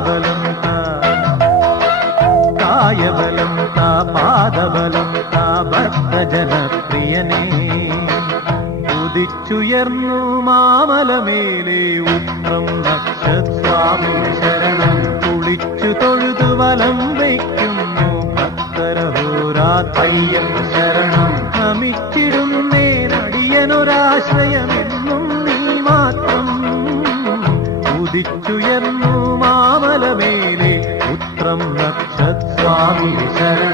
പാദബലം താ, കായബലം താ, പാദബലം താ ഭക്തജനപ്രിയനേ. ഉദിച്ചുയർന്നു മാമലമേലെ ഉത്രം നക്ഷസ്വാമി ശരണം. കുളിച്ചു തൊഴുതു വലം വയ്ക്കുന്നു ഭക്തരഹോരാത്രയ്യം ശരണം. നമിച്ചിടുന്നേ നടിയനൊരാശ്രയമെന്നും നീ മാത്രം. ഉദിച്ചുയർന്നു മാമലമേലെ ഉത്രം നക്ഷസ്വാമി ശരണം.